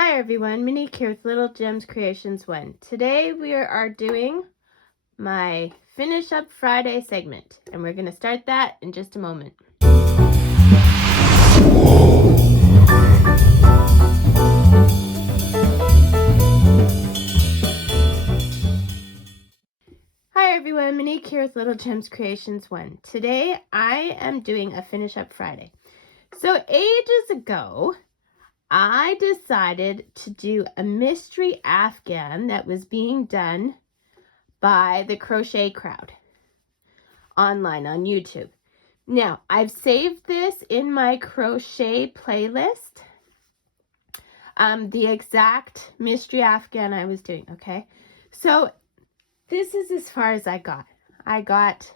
Hi everyone, Monique here with Little Gems Creations 1. Today we are doing my Finish Up Friday segment, and we're going to start that in just a moment. Hi everyone, Monique here with Little Gems Creations 1. Today I am doing a Finish Up Friday. So ages ago, I decided to do a mystery Afghan that was being done by the Crochet Crowd online on YouTube. Now, I've saved this in my crochet playlist, the exact mystery Afghan I was doing, okay? So this is as far as I got. I got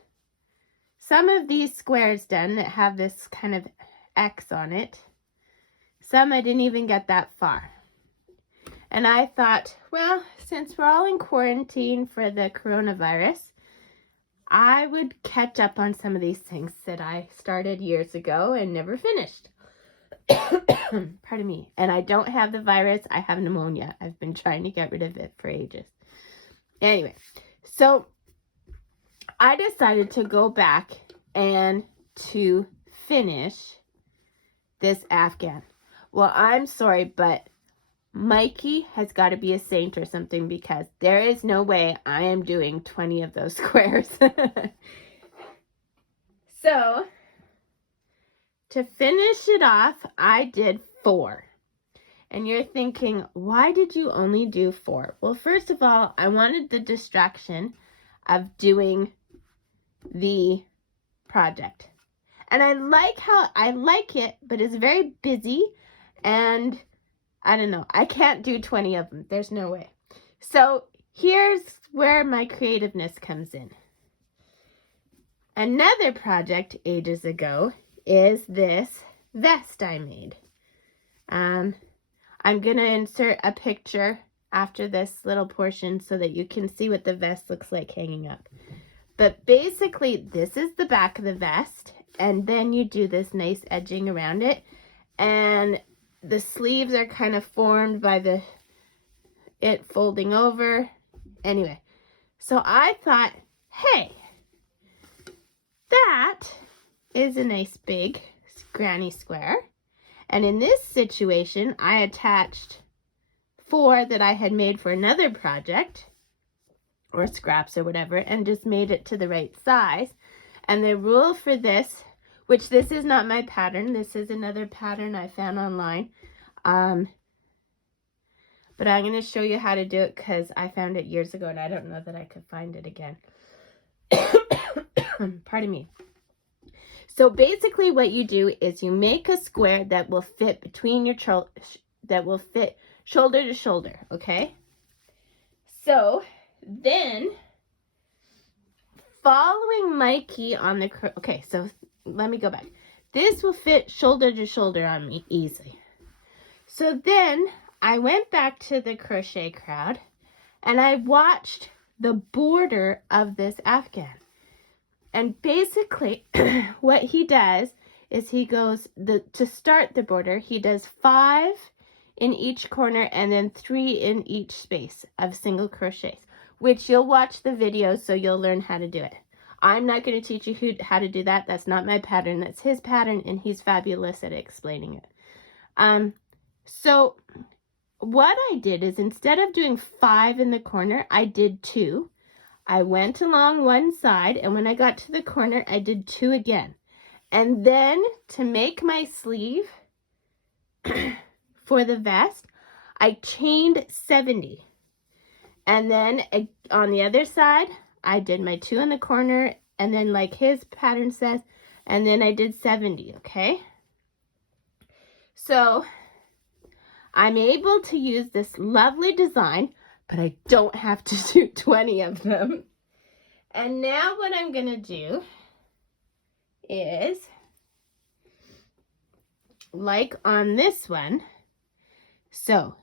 some of these squares done that have this kind of X on it. Some I didn't even get that far. And I thought, well, since we're all in quarantine for the coronavirus, I would catch up on some of these things that I started years ago and never finished. Pardon me. And I don't have the virus. I have pneumonia. I've been trying to get rid of it for ages. Anyway, so I decided to go back and to finish this Afghan. Well, I'm sorry, but Mikey has got to be a saint or something, because there is no way I am doing 20 of those squares. So, to finish it off, I did 4. And you're thinking, why did you only do 4? Well, first of all, I wanted the distraction of doing the project. And I like it, but it's very busy, and I don't know, I can't do 20 of them. There's no way. So here's where my creativeness comes in. Another project ages ago is this vest I made. I'm going to insert a picture after this little portion so that you can see what the vest looks like hanging up. But basically, this is the back of the vest, and then you do this nice edging around it, and the sleeves are kind of formed by it folding over. Anyway, so I thought, hey, that is a nice big granny square. And in this situation, I attached 4 that I had made for another project, or scraps or whatever, and just made it to the right size. And the rule for this, which this is not my pattern, this is another pattern I found online, but I'm going to show you how to do it because I found it years ago and I don't know that I could find it again. Pardon me. So basically what you do is you make a square that will fit between your that will fit shoulder to shoulder, okay? So then, following Mikey on the okay, so let me go back. This will fit shoulder to shoulder on me easily. So then I went back to the Crochet Crowd and I watched the border of this Afghan. And basically what he does is he goes, to start the border, he does 5 in each corner and then 3 in each space of single crochets, which you'll watch the video so you'll learn how to do it. I'm not going to teach you how to do that. That's not my pattern. That's his pattern, and he's fabulous at explaining it. So what I did is, instead of doing 5 in the corner, I did 2. I went along one side, and when I got to the corner, I did 2 again. And then to make my sleeve for the vest, I chained 70. And then on the other side, I did my 2 in the corner, and then like his pattern says, and then I did 70, okay? So I'm able to use this lovely design, but I don't have to do 20 of them. And now what I'm going to do is, like on this one, so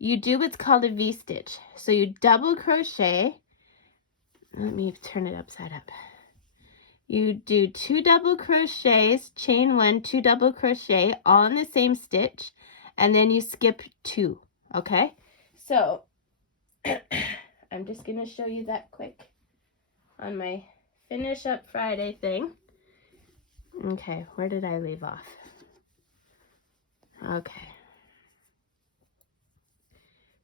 you do what's called a V-stitch. So you double crochet. Let me turn it upside up. You do 2 double crochets, chain 1, 2 double crochet, all in the same stitch, and then you skip 2. Okay, so I'm just gonna show you that quick on my Finish Up Friday thing. Okay, where did I leave off? Okay,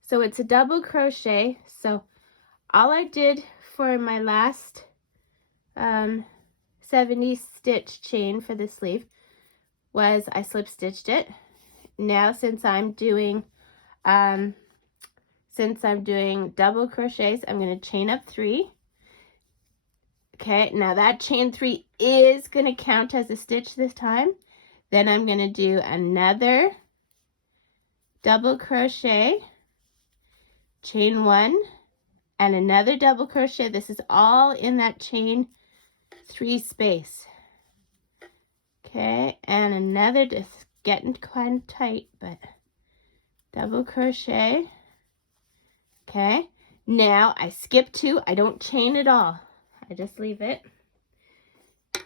so it's a double crochet. So all I did for my last 70 stitch chain for the sleeve was I slip stitched it. Now since I'm doing double crochets, I'm going to chain up 3. Okay, now that chain 3 is going to count as a stitch this time. Then I'm going to do another double crochet, chain 1, and another double crochet. This is all in that chain 3 space. Okay, and another, just getting kind of tight, but double crochet. Okay, now I skip 2. I don't chain at all. I just leave it.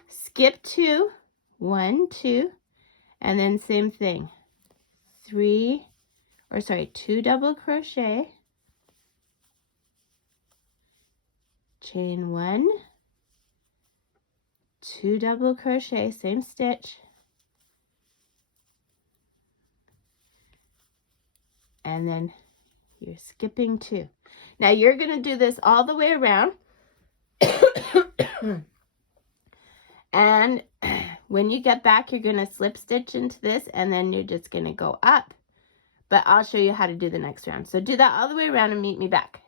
Skip 2, 1, 2, and then same thing. 2 double crochet, chain 1, 2 double crochet, same stitch, and then you're skipping 2. Now you're going to do this all the way around. And when you get back, you're going to slip stitch into this, and then you're just going to go up. But I'll show you how to do the next round. So do that all the way around and meet me back.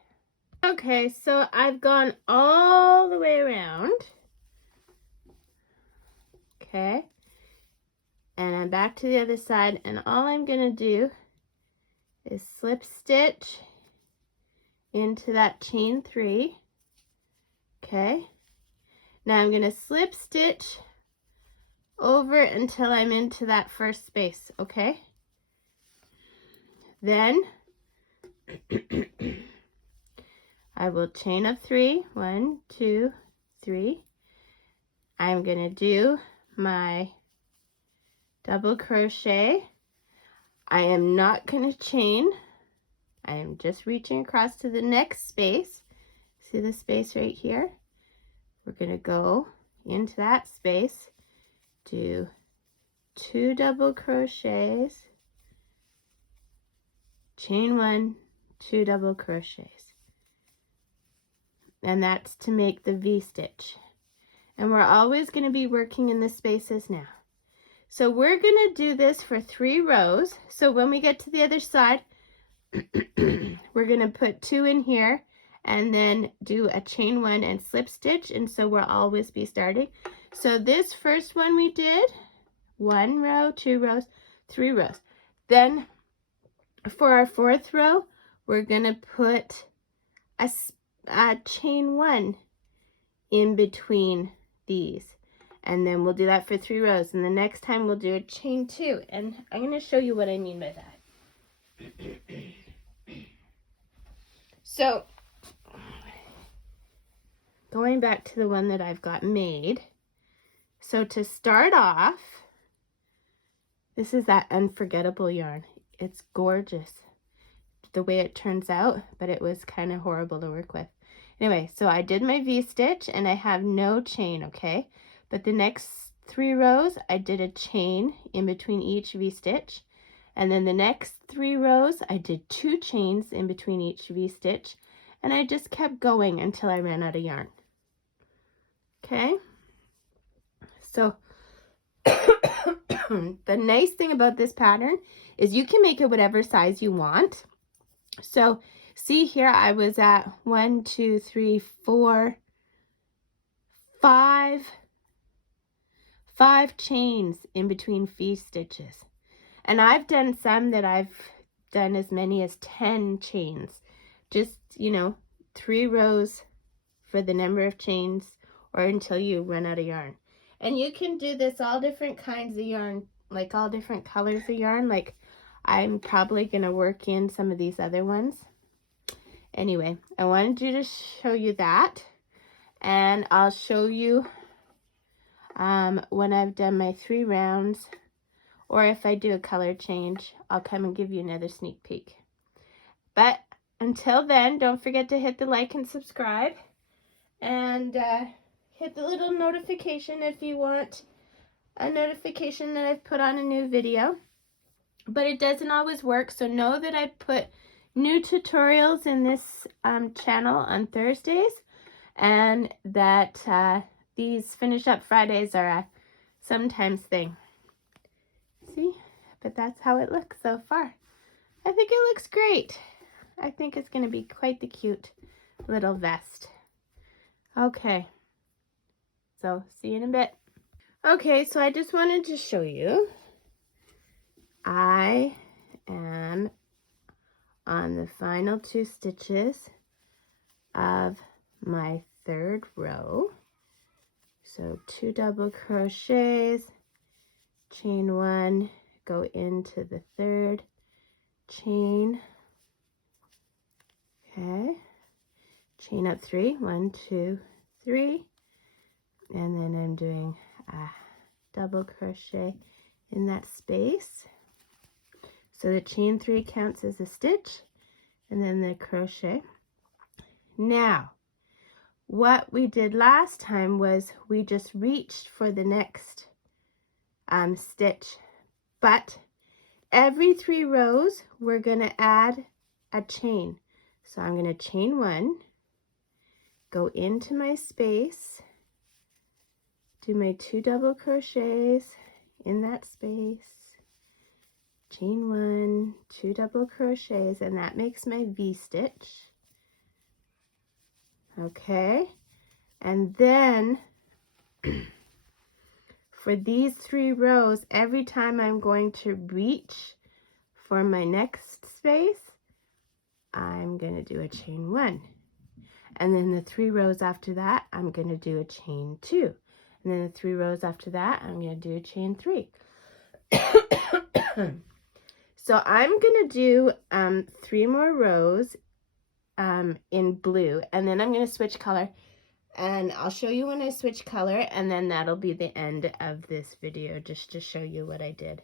Okay, so I've gone all the way around. Okay. And I'm back to the other side, and all I'm going to do is slip stitch into that chain 3. Okay. Now I'm going to slip stitch over until I'm into that first space, okay? Then I will chain up 3, 1, 2, 3. I'm going to do my double crochet. I am not going to chain. I am just reaching across to the next space. See the space right here? We're going to go into that space, do 2 double crochets, chain 1, 2 double crochets. And that's to make the V-stitch. And we're always going to be working in the spaces now. So we're going to do this for 3 rows. So when we get to the other side, we're going to put 2 in here and then do a chain 1 and slip stitch. And so we'll always be starting. So this first one we did, 1 row, 2 rows, 3 rows. Then for our 4th row, we're going to put a chain 1 in between these. And then we'll do that for 3 rows. And the next time we'll do a chain 2. And I'm going to show you what I mean by that. So, going back to the one that I've got made. So to start off, this is that Unforgettable yarn. It's gorgeous the way it turns out, but it was kind of horrible to work with. Anyway, so I did my V-stitch and I have no chain, okay? But the next 3 rows, I did a chain in between each V-stitch. And then the next 3 rows, I did 2 chains in between each V-stitch. And I just kept going until I ran out of yarn. Okay? So, the nice thing about this pattern is you can make it whatever size you want. So, see here, I was at 1, 2, 3, 4, 5 chains in between V-stitches. And I've done some that I've done as many as 10 chains. Just, 3 rows for the number of chains or until you run out of yarn. And you can do this all different kinds of yarn, like all different colors of yarn. Like I'm probably going to work in some of these other ones. Anyway, I wanted you to show you that. And I'll show you when I've done my 3 rounds. Or if I do a color change, I'll come and give you another sneak peek. But until then, don't forget to hit the like and subscribe. And hit the little notification if you want a notification that I've put on a new video. But it doesn't always work, so know that I put new tutorials in this channel on Thursdays, and that these Finish Up Fridays are a sometimes thing. See? But that's how it looks so far. I think it looks great. I think it's going to be quite the cute little vest. Okay. So, see you in a bit. Okay, so I just wanted to show you. I am on the final 2 stitches of my 3rd row. So 2 double crochets, chain 1, go into the 3rd, chain, okay, chain up 3, 1, 2, 3, and then I'm doing a double crochet in that space. So the chain 3 counts as a stitch, and then the crochet. Now, what we did last time was we just reached for the next stitch, but every 3 rows we're going to add a chain. So I'm going to chain 1, go into my space, do my 2 double crochets in that space, chain 1, 2 double crochets, and that makes my V-stitch. Okay, and then for these 3 rows, every time I'm going to reach for my next space, I'm going to do a chain 1. And then the 3 rows after that, I'm going to do a chain 2. And then the 3 rows after that, I'm going to do a chain 3. So I'm going to do 3 more rows in blue, and then I'm going to switch color, and I'll show you when I switch color, and then that'll be the end of this video, just to show you what I did.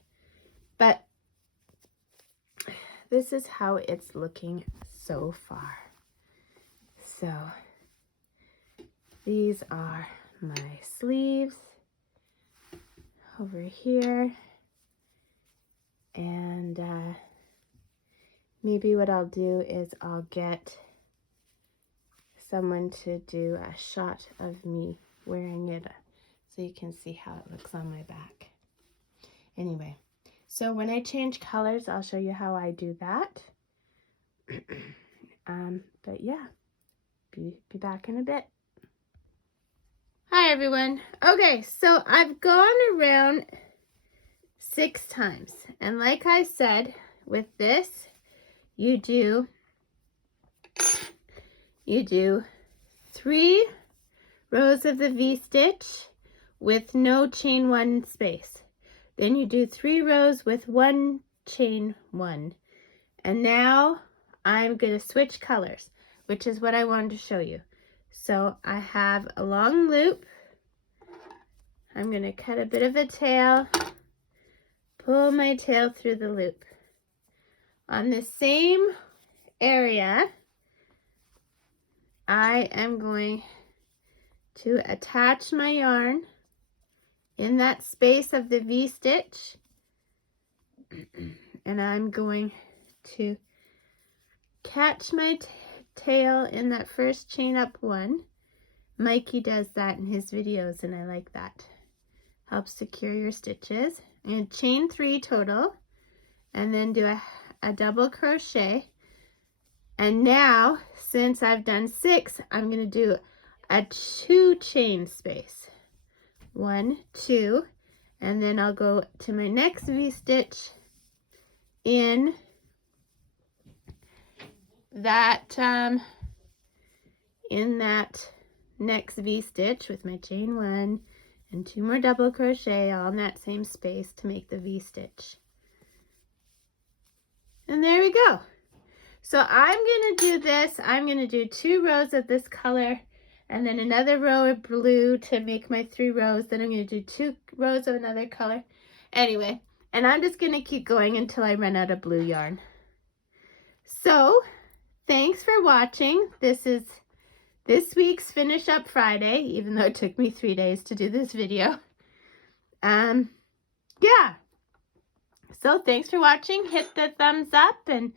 But this is how it's looking so far. So these are my sleeves over here, and maybe what I'll do is I'll get someone to do a shot of me wearing it so you can see how it looks on my back. Anyway, so when I change colors, I'll show you how I do that. But yeah, be back in a bit. Hi everyone. Okay, so I've gone around 6 times, and like I said, with this you do 3 rows of the V-stitch with no chain 1 space. Then you do 3 rows with 1 chain 1. And now I'm going to switch colors, which is what I wanted to show you. So I have a long loop. I'm going to cut a bit of a tail, pull my tail through the loop. On the same area, I am going to attach my yarn in that space of the V-stitch, and I'm going to catch my tail in that first chain up 1. Mikey does that in his videos, and I like that. Helps secure your stitches. And chain 3 total, and then do a double crochet. And now, since I've done 6, I'm going to do a 2 chain space. 1, 2, and then I'll go to my next V-stitch in that next V-stitch with my chain 1 and 2 more double crochet all in that same space to make the V-stitch. And there we go. So I'm going to do this. I'm going to do 2 rows of this color, and then another row of blue to make my 3 rows. Then I'm going to do 2 rows of another color. Anyway, and I'm just going to keep going until I run out of blue yarn. So thanks for watching. This is this week's Finish Up Friday, even though it took me 3 days to do this video. Yeah. So thanks for watching. Hit the thumbs up and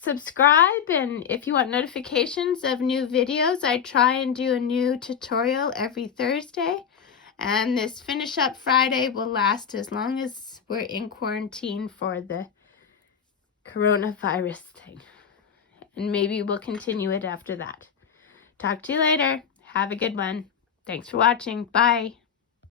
subscribe. And if you want notifications of new videos, I try and do a new tutorial every Thursday. And this Finish Up Friday will last as long as we're in quarantine for the coronavirus thing. And maybe we'll continue it after that. Talk to you later. Have a good one. Thanks for watching. Bye.